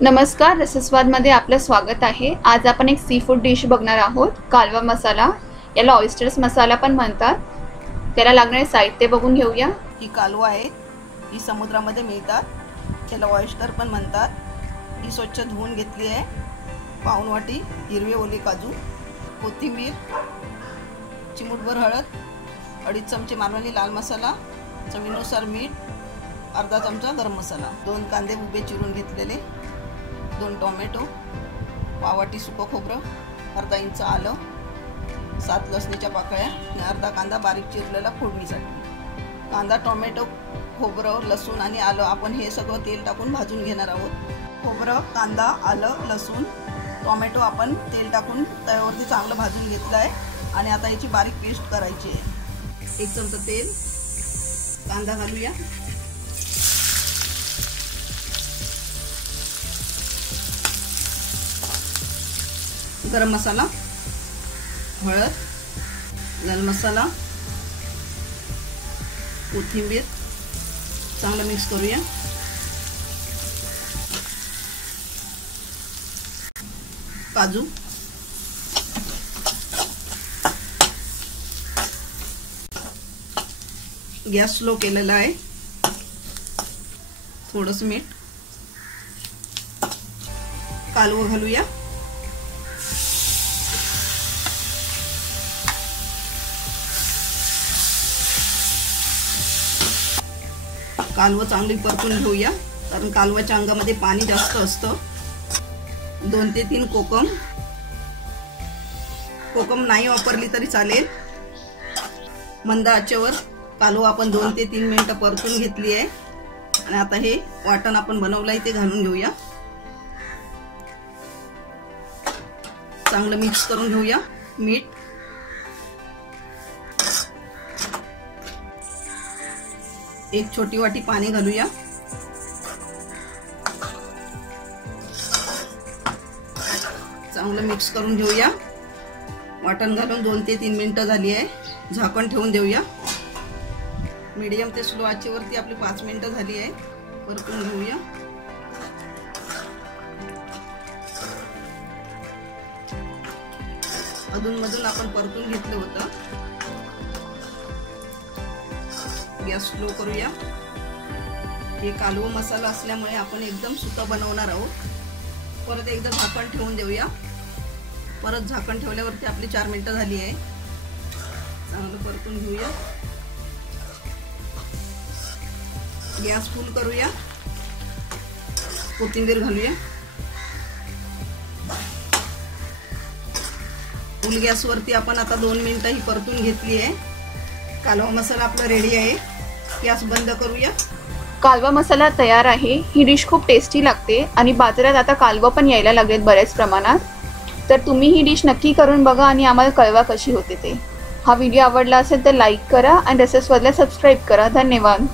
नमस्कार, रसस्वादमध्ये आपलं स्वागत आहे। आज आपण एक सी फूड डिश बघणार आहोत, कालवा मसाला। याला ऑयस्टर्स मसाला पण म्हणतात। त्याला लागणारे साहित्य बघून घेऊया। ही कालवा आहे, ही समुद्रामध्ये मिळतात, त्याला ऑयस्टर पण म्हणतात। ही स्वच्छ धुवून घेतली आहे। पाऊण वाटी हिरवे ओले काजू, कोथिंबीर, चिमूटभर हळद, 2.5 चमचे मालवणी लाल मसाला, चवीनुसार मीठ, अर्धा चमचा गरम मसाला, 2 कांदे उभे चिरून घेतलेले, 2 टोमॅटो, पाव वाटी सुकं खोबरं, अर्धा इंच आलं, 7 लसणीच्या पाकळ्या आणि अर्धा कांदा बारीक चिरलेला फोडणीसाठी। कांदा, टोमॅटो, खोबरं, लसूण आणि आलं आपण हे सगळं तेल टाकून भाजून घेणार आहोत। खोबरं, कांदा, आलं, लसूण, टोमॅटो आपण तेल टाकून तव्यावरती चांगलं भाजून घेतलं आहे आणि आता याची बारीक पेस्ट करायची आहे। 1 चमचा तेल, कांदा घालूया, गरम मसाला, हळद, लाल मसाला, कोथिंबीर चांगलं मिक्स करूया। काजू, गॅस स्लो केलेला आहे, थोडंसं मीठ, कालवं घालूया, कालवं चांगली परतून घेऊया, कारण कालवाच्या अंगामध्ये पाणी जास्त असतं। 2 ते 3 कोकम नाही वापरली तरी चालेल। मंद आचेवर कालवा आपण 2 ते 3 मिनिटं परतून घेतली आहे आणि आता हे वाटण आपण बनवलं आहे ते घालून घेऊया, चांगलं मिक्स करून घेऊया। मीठ, एक छोटी वाटी पाणी घालूया, चांगलं मिक्स करून घेऊया। वाटण घालून 2 ते 3 मिनिटं झाली आहे, झाकण ठेवून देऊया। मीडियम ते स्लो आचेवरती आपली 5 मिनिटं झाली आहे, परतून घेऊया। अधूनमधून आपण परतून घेतलं होतं। गॅस स्लो करूया। हे कालवा मसाला असल्यामुळे आपण एकदम सुका बनवणार आहोत। परत एकदा झाकण ठेवून देऊया। परत झाकण ठेवल्यावरती आपली 4 मिनिटं झाली आहे, चांगलं परतून घेऊया। गॅस फुल करूया, कोथिंबीर घालूया, फुल गॅसवरती आपण आता 2 मिनिटं ही परतून घेतली आहे। कालवा मसाला आपला रेडी आहे, गॅस बंद करूया। कालवा मसाला तयार आहे। ही डिश खूप टेस्टी लागते आणि बाजारात आता कालवा पण यायला लागलेत बऱ्याच प्रमाणात। तर तुम्ही ही डिश नक्की करून बघा आणि आम्हाला कळवा कशी होते ते। हा व्हिडिओ आवडला असेल तर लाईक करा आणि रसस्वादला सबस्क्राईब करा। धन्यवाद।